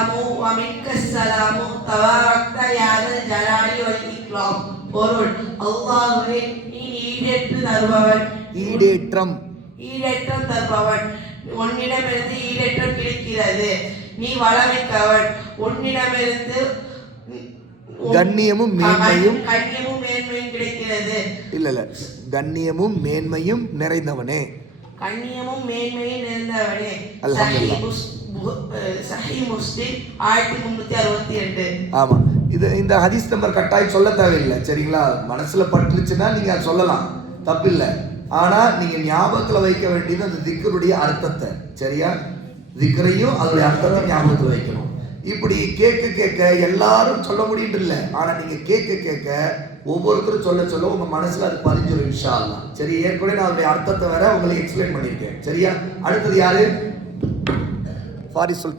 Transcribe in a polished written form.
ஸலாமு வ மின்கஸ் ஸலாமு தபாரக்த யாதல் ஜலாலி வல் இக்ராம். பொருள்: அல்லாஹ்வே, நீ ஈடேற்றம் தருபவன், உன்னிடமிருந்து ஈடேற்றம் கிடைக்கிறது. நீ வளமிக்கவன், உன்னிடமிருந்து கண்ணியமும் மேன்மையும் கிடைக்கிறது. இல்ல கண்ணியமும் மேன்மையும் நிறைந்தவனே. அல்ஹம்துலில்லாஹ். சஹீஹ் முஸ்லிம் 1362. ஆமா, இந்த ஹதீஸ் நம்பர் கட்டாயம் சொல்ல தேவையில்லை, சரிங்களா? மனசுல பட்டுருச்சுன்னா நீங்க அதை சொல்லலாம், தப்பில்லை. ஆனா நீங்க ஞாபகத்துல வைக்க வேண்டியது அந்த திக்ருடைய அர்த்தத்தை, சரியா? திக்ரையும் அதோடைய அர்த்தத்தை ஞாபகத்துல வைக்கணும். இப்படி கேட்க எல்லாரும் சொல்ல முடியும் இல்லை, ஆனா நீங்க கேட்க ஒவ்வொருத்தரும் சொல்ல உங்க மனசுல அது பதிஞ்சிடும் இன்ஷா அல்லாஹ். சரி, ஏற்கனவே நான் அதோடைய அர்த்தத்தை வேற உங்களுக்கு எக்ஸ்பிளைன் பண்ணியிருக்கேன், சரியா? அடுத்தது யாரு? ஃபாரிஸ் சுல்தான்.